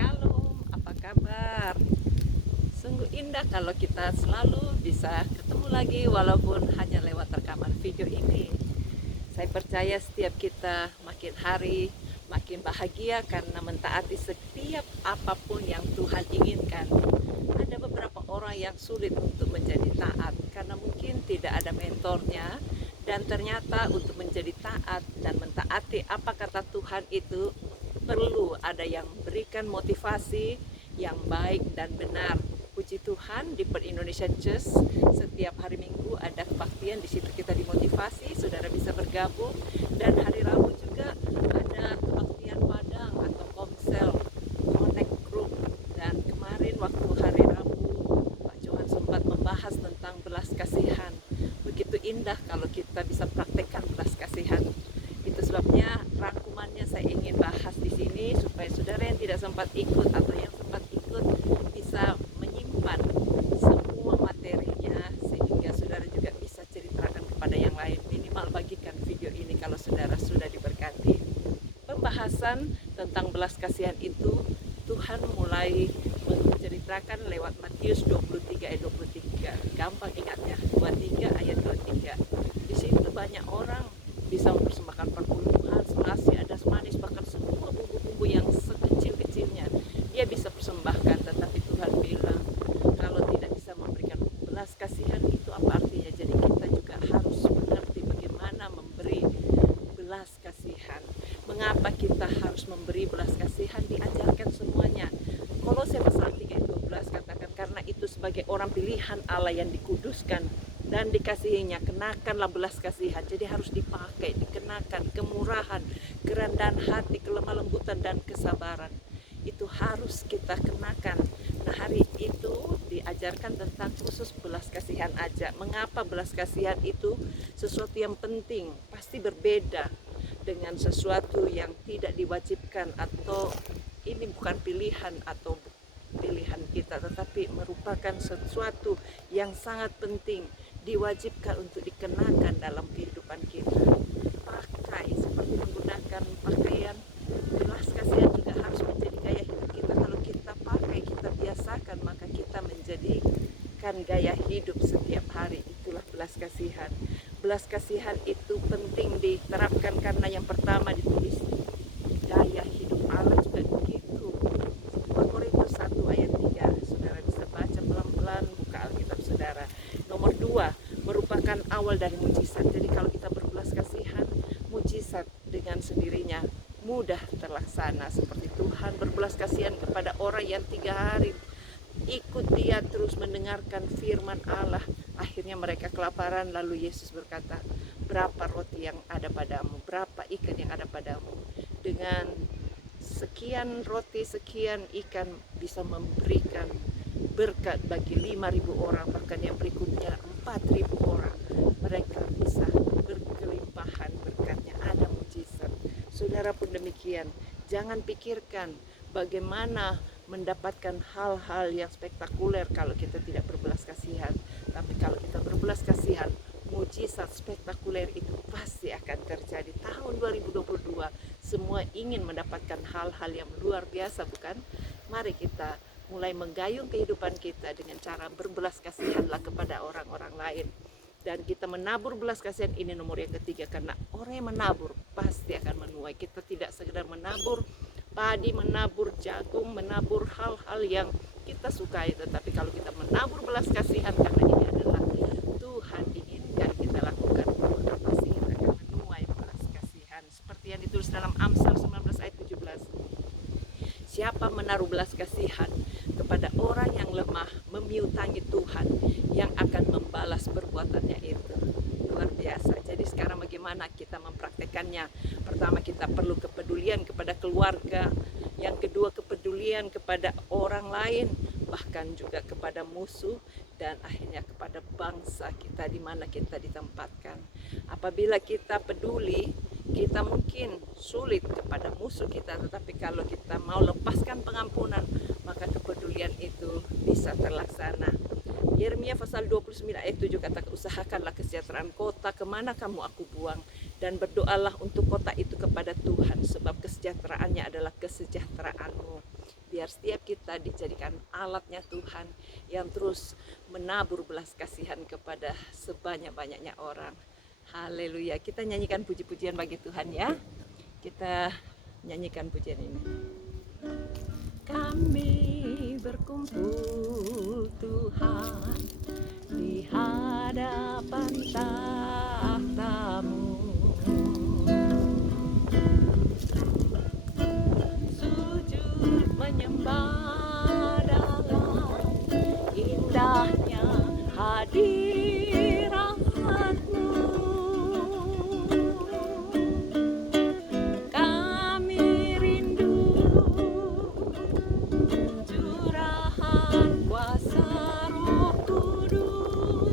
Shalom, apa kabar? Sungguh indah kalau kita selalu bisa ketemu lagi walaupun hanya lewat rekaman video ini. Saya percaya setiap kita makin hari makin bahagia karena mentaati setiap apapun yang Tuhan inginkan. Ada beberapa orang yang sulit untuk menjadi taat karena mungkin tidak ada mentornya, dan ternyata untuk menjadi taat dan mentaati apa kata Tuhan itu perlu ada yang berikan motivasi yang baik dan benar. Puji Tuhan, di Per Indonesian Church setiap hari Minggu ada kebaktian, di situ kita dimotivasi, saudara bisa bergabung. Dan hari Rabu juga ada kebaktian Padang atau Komsel Connect Group. Dan kemarin waktu hari Rabu Pak Johan sempat membahas tentang belas kasihan. Begitu indah kalau kita bisa praktekkan belas kasihan. Itu sebabnya rangkumannya saya ingin bahas di sini supaya saudara yang tidak sempat ikut atau yang sempat ikut bisa menyimpan semua materinya, sehingga saudara juga bisa ceritakan kepada yang lain. Minimal bagikan video ini kalau saudara sudah diberkati. Pembahasan tentang belas kasihan itu Tuhan mulai menceritakan lewat Matius 23 ayat 23. Gampang ingatnya, 23 ayat 23. Di situ banyak orang bisa mempersembahkan perpuluhan, selasi, adas manis, bahkan semua bumbu-bumbu yang sekecil-kecilnya dia bisa persembahkan. Tetapi Tuhan bilang kalau tidak bisa memberikan belas kasihan itu apa artinya. Jadi kita juga harus mengerti bagaimana memberi belas kasihan. Mengapa kita harus memberi belas kasihan? Diajarkan semuanya. Kolose pasal 3 ayat 12 katakan, karena itu sebagai orang pilihan Allah yang dikuduskan dan dikasihinya, kenakanlah belas kasihan. Jadi harus dipakai, dikenakan kemurahan, kerendahan hati, kelemah lembutan, dan kesabaran. Itu harus kita kenakan. Nah, hari itu diajarkan tentang khusus belas kasihan aja. Mengapa belas kasihan itu sesuatu yang penting, pasti berbeda dengan sesuatu yang tidak diwajibkan, atau ini bukan pilihan atau pilihan kita, tetapi merupakan sesuatu yang sangat penting, diwajibkan untuk dikenakan dalam kehidupan kita. Pakai seperti menggunakan pakaian, belas kasihan juga harus menjadi gaya hidup kita. Kalau kita pakai, kita biasakan, maka kita menjadikan gaya hidup setiap hari. Itulah belas kasihan. Belas kasihan itu penting diterapkan karena yang pertama ditulis gaya hidup Allah juga begitu. 2 Korintus 1 ayat 3. Saudara bisa baca pelan-pelan, buka Alkitab saudara. Nomor 2, merupakan awal dari mujizat. Jadi kalau kita berbelas kasihan, mujizat dengan sendirinya mudah terlaksana. Seperti Tuhan berbelas kasihan kepada orang yang 3 hari ikut dia terus mendengarkan firman Allah. Akhirnya mereka kelaparan, lalu Yesus berkata, berapa roti yang ada padamu, berapa ikan yang ada padamu. Dengan sekian roti, sekian ikan bisa memberikan berkat bagi 5.000 orang, bahkan yang berikutnya 4.000 orang. Mereka bisa berkelimpahan berkatnya, ada mujizat. Saudara pun demikian, jangan pikirkan bagaimana mendapatkan hal-hal yang spektakuler kalau kita tidak berbelas kasihan. Tapi kalau kita berbelas kasihan, mujizat spektakuler itu pasti akan terjadi. Tahun 2022 semua ingin mendapatkan hal-hal yang luar biasa, bukan? Mari kita mulai menggayung kehidupan kita dengan cara berbelas kasihanlah kepada orang-orang lain. Dan kita menabur belas kasihan ini nomor yang ketiga, karena orang yang menabur pasti akan menuai. Kita tidak sekedar menabur padi, menabur jagung, menabur hal-hal yang kita sukai, tetapi kalau kita menabur belas kasihan, karena ini adalah Tuhan inginkan kita lakukan, maka pasti kita akan menuai belas kasihan. Seperti yang ditulis dalam Amsal 19 ayat 17. Siapa menaruh belas kasihan kepada orang yang lemah, memiutangi Tuhan yang akan membalas perbuatannya itu. Luar biasa. Jadi sekarang bagaimana kita mempraktekannya? Pertama, kita perlu kepedulian kepada keluarga. Yang kedua, kepedulian kepada orang lain, bahkan juga kepada musuh, dan akhirnya kepada bangsa kita di mana kita ditempatkan. Apabila kita peduli, kita mungkin sulit kepada musuh kita, tetapi kalau kita mau lepaskan pengampunan, maka kepedulian itu bisa terlaksana. Yeremia pasal 29 ayat 7 kata, usahakanlah kesejahteraan kota kemana kamu aku buang, dan berdoalah untuk kota itu kepada Tuhan, sebab kesejahteraannya adalah kesejahteraanmu. biar setiap kita dijadikan alatnya Tuhan yang terus menabur belas kasihan kepada sebanyak-banyaknya orang. Haleluya. Kita nyanyikan puji-pujian bagi Tuhan ya. Kita nyanyikan pujian ini. Kami berkumpul Tuhan di hadapan tahta-Mu, sujud menyembah dalam indahnya hadirat-Mu. Kami rindu curahan kuasa Roh Kudus,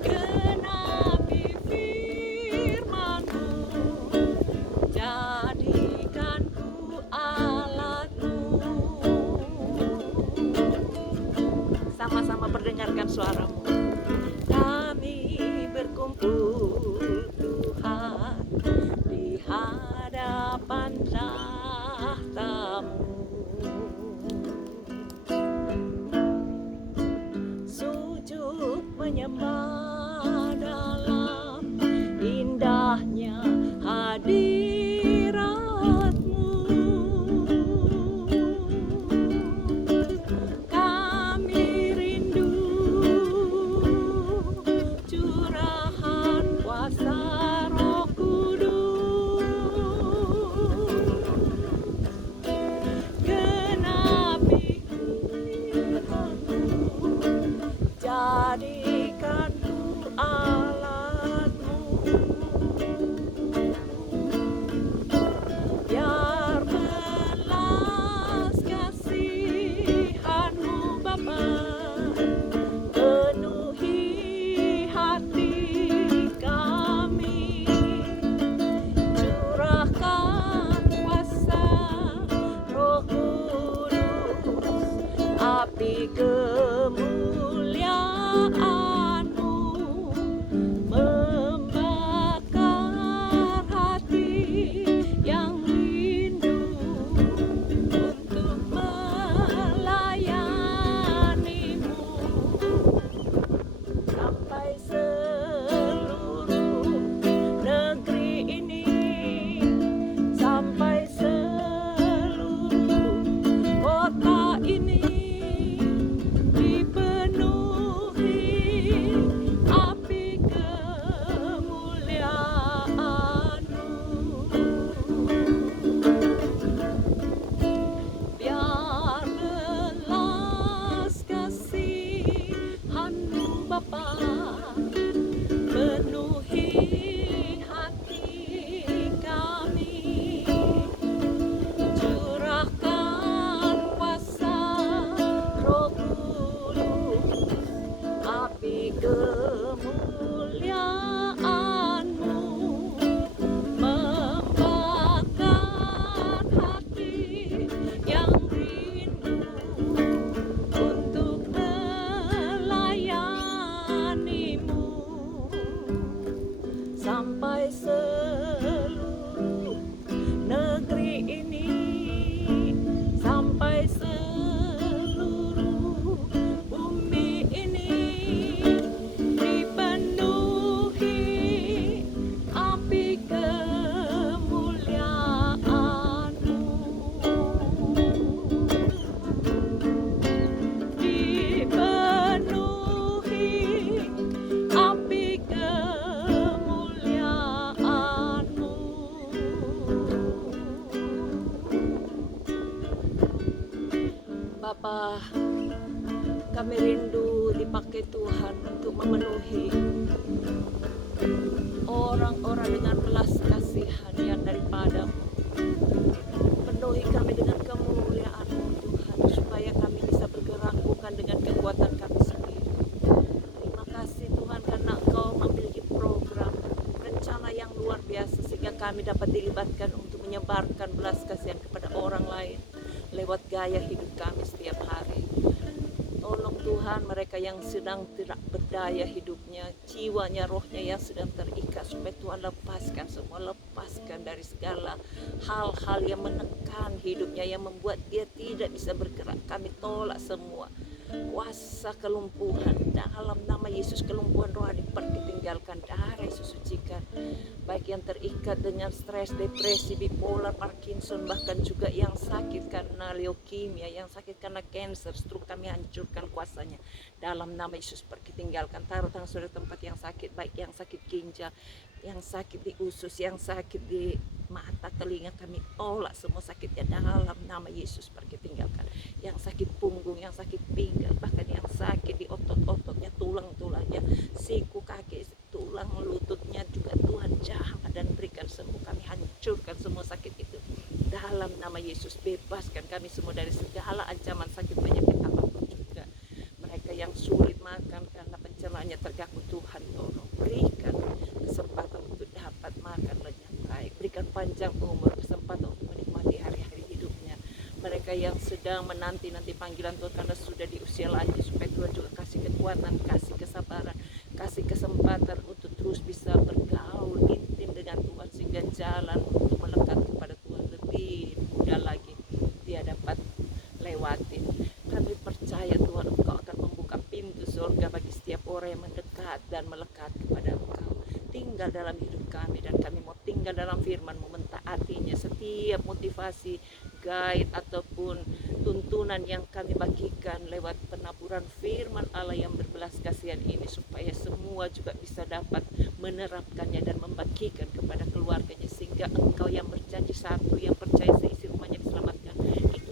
genapi firman-Mu, jadikanku alat-Mu. Sama-sama perdengarkan suara-Mu. Kami berkumpul Tuhan di hadapan tahta-Mu, sujud menyembah dalam indahnya hadirat-Mu. Kami rindu curahan kuasa Roh Kudus, genapi firman-Mu, jadikanku alat-Mu. Biar belas kasihan-Mu Bapa penuhi hati kami, curahkan kuasa Roh Kudus, api kemuliaan-Mu membakar hati yang rindu untuk melayani-Mu, sampai seluruh negeri ini, sampai seluruh kota ini dipenuhi api kemuliaan-Mu. Biar belas kasihan-Mu Bapa penuhi hati kami, curahkan kuasa Roh Kudus, api kemuliaan-Mu membakar hati yang rindu untuk melayani-Mu, sampai seluruh negeri ini, sampai seluruh bumi ini dipenuhi api kemuliaan-Mu, dipenuhi api kemuliaan-Mu. Bapa, kami rindu dipakai Tuhan untuk memenuhi orang-orang dengan belas kasihan yang daripada-Mu. Penuhi kami dengan kemuliaan-Mu Tuhan, supaya kami bisa bergerak bukan dengan kekuatan kami sendiri. Terima kasih Tuhan, karena Engkau memiliki program, rencana yang luar biasa, sehingga kami dapat dilibatkan untuk menyebarkan belas kasihan kepada orang lain lewat gaya hidup kami setiap hari. Tolong Tuhan mereka yang sedang tidak berdaya hidupnya, jiwanya, rohnya yang sedang terikat supaya Tuhan lepaskan dari segala hal-hal yang menekan hidupnya, yang membuat dia tidak bisa bergerak. Kami tolak semua kuasa kelumpuhan dalam nama Yesus. Kelumpuhan rohani pergi tinggalkan, darah Yesus sucikan, baik yang terikat dengan stres, depresi, bipolar, Parkinson, bahkan juga yang sakit karena leukemia, yang sakit karena cancer, stroke, kami hancurkan kuasanya dalam nama Yesus. Pergi tinggalkan, taruh tangan saudara tempat yang sakit, baik yang sakit ginjal, yang sakit di usus, yang sakit di mata, telinga, kami tolak semua sakitnya dalam nama Yesus. Pergi tinggalkan yang sakit punggung, yang sakit pinggang, bahkan yang sakit di otot-ototnya, tulang-tulangnya, siku kaki, tulang lututnya juga, Tuhan jamah dan berikan sembuh. Kami hancurkan semua sakit itu dalam nama Yesus. Bebaskan kami semua dari segala ancaman sakit penyakit apapun juga. Mereka yang sulit makan karena pencernaannya terganggu, Tuhan tolong berikan kesempatan untuk dapat makan yang baik, berikan panjang umur, kesempatan untuk menikmati hari-hari hidupnya. Mereka yang sedang menanti-nanti panggilan Tuhan karena sudah di usia lanjut, supaya Tuhan juga kasih kekuatan, kasih kesabaran, kasih kesempatan untuk terus bisa bergaul intim dengan Tuhan, sehingga jalan untuk melekat kepada Tuhan lebih mudah lagi dia dapat lewatin. Kami percaya Tuhan, Engkau akan membuka pintu surga bagi setiap orang yang mendekat dan melekat kepada Engkau. Tinggal dalam hidup kami, dan kami mau tinggal dalam firman-Mu, mentaatinya. Setiap motivasi, guide ataupun tuntunan yang kami bagikan lewat penaburan firman Allah yang berbelas kasihan ini, supaya semua juga bisa dapat menerapkannya dan membagikan kepada keluarganya, sehingga Engkau yang berjanji satu yang percaya seisi rumahnya diselamatkan, itu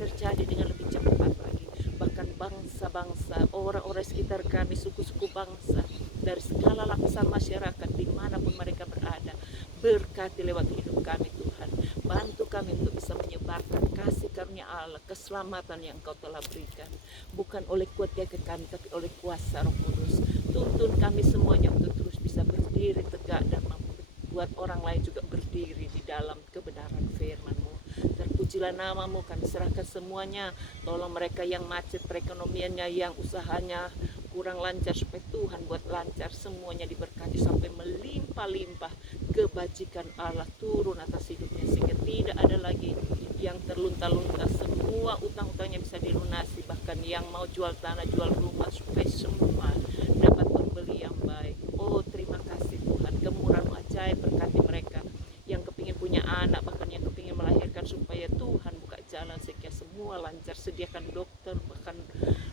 terjadi dengan lebih cepat lagi. Bahkan bangsa-bangsa, orang-orang sekitar kami, suku-suku bangsa dari segala lapisan masyarakat dimanapun mereka berada, berkati lewat hidup kami Tuhan. Bantu kami untuk bisa menyebarkan kasih karunia Allah, keselamatan yang Engkau telah berikan, bukan oleh kuat jaga kami, tapi oleh kuasa Roh Kudus. Tuntun kami semuanya untuk terus bisa berdiri tegak dan membuat orang lain juga berdiri di dalam kebenaran firman-Mu. Terpujilah nama-Mu, kami serahkan semuanya. Tolong mereka yang macet perekonomiannya, yang usahanya kurang lancar, supaya Tuhan buat lancar, semuanya diberkati sampai melimpah-limpah. Kebajikan Allah turun atas hidupnya, sehingga tidak ada lagi yang terlunta-lunta. Semua utang-utangnya bisa dilunasi, bahkan yang mau jual tanah, jual rumah, supaya semua dapat membeli yang baik. Oh, terima kasih Tuhan, kemurahan-Mu ajaib, berkati mereka yang kepingin punya anak, bahkan yang kepingin melahirkan, supaya Tuhan buka jalan sehingga semua lancar. Sediakan dokter, bahkan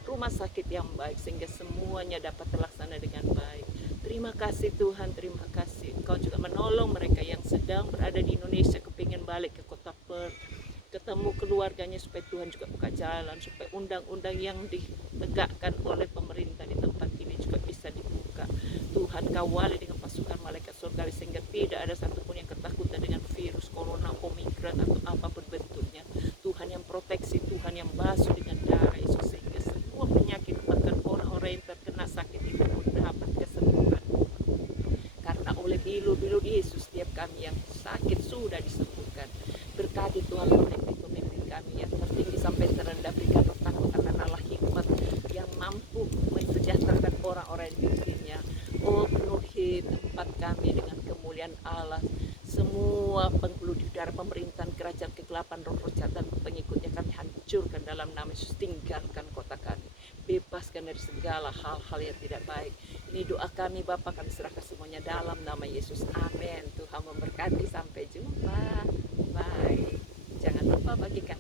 rumah sakit yang baik, sehingga semuanya dapat terlaksana dengan baik. Terima kasih Tuhan, terima kasih. Engkau juga menolong mereka yang sedang berada di Indonesia, kepingin balik ke kota Perth, ketemu keluarganya, supaya Tuhan juga buka jalan, supaya undang-undang yang ditegakkan oleh pemerintah di tempat ini juga bisa dibuka. Tuhan kawali dengan pasukan malaikat surgawi, sehingga tidak ada satupun yang ketakutan dengan virus corona, omikron, atau apapun bentuknya. Tuhan yang proteksi, Tuhan yang basuh dengan darah Yesus, sehingga semua penyakit, bahkan orang-orang yang terkena sakit itu pun dapat kesembuhan. Karena oleh bilu-bilu Yesus, setiap kami yang sakit sudah disembuhkan. Berkati Tuhan pemimpin-pemimpin kami yang tertinggi sampai terendah, berikan takut akan Allah, hikmat yang mampu mensejahterakan orang-orang yang dipimpinnya. Oh, penuhi tempat kami dengan kemuliaan Allah. Semua penghulu di udara, pemerintahan, kerajaan kegelapan, roh-roh jahat dan pengikutnya kami hancurkan dalam nama Yesus. Tinggalkan kota kami, bebaskan dari segala hal-hal yang tidak baik. Ini doa kami Bapa, kami serahkan semuanya dalam nama Yesus. Amin. Tuhan memberkati, sampai jumpa. Bye. Jangan lupa bagikan